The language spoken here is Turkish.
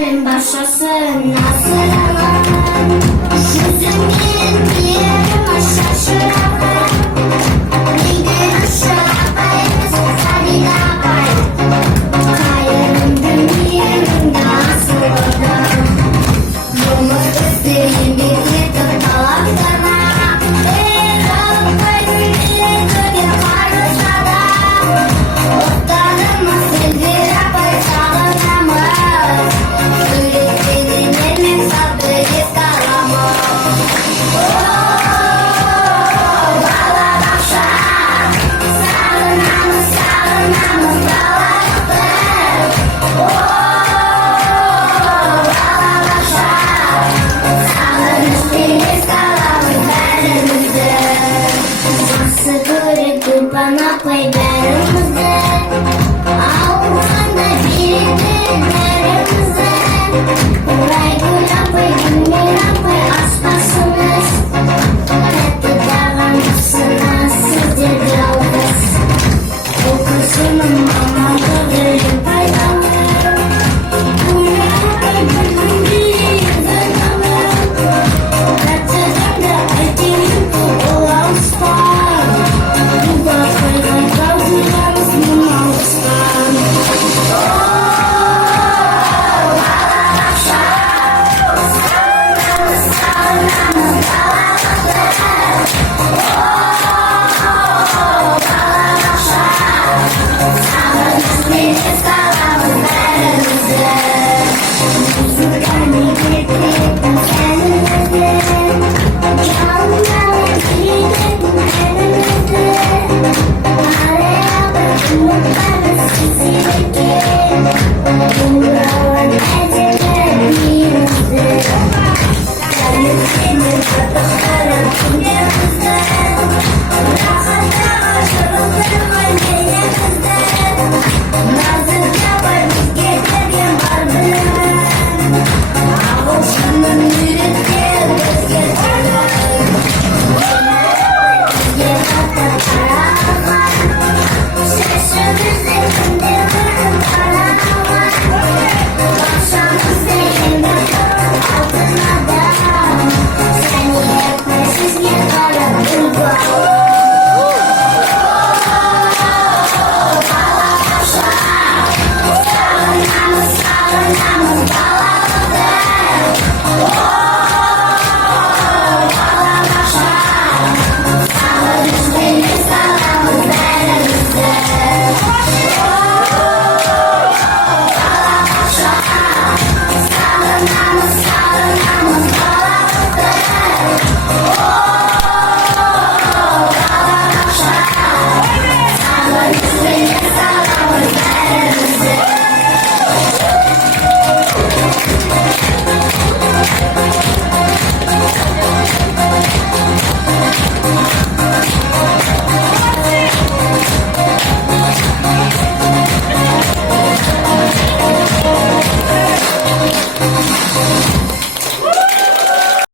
gelin başlasın nasıl yüzüm gelin diyelim aşağı şuraya bir aşağı bayız hadi daha bay kayarım dünya nasıl orada yolumuz göstereyim bir yetim dalaklarına bana pay verimizde Avrupa'da biridirlerimizde Ray gula pay günlüğüne pay asmasınız Hep davranışsınız sizce biraz Okusunun mamalıdır paydalı Dünya öbürün bir yüzüne Kaçacak da ettiğim bu olan spor Oh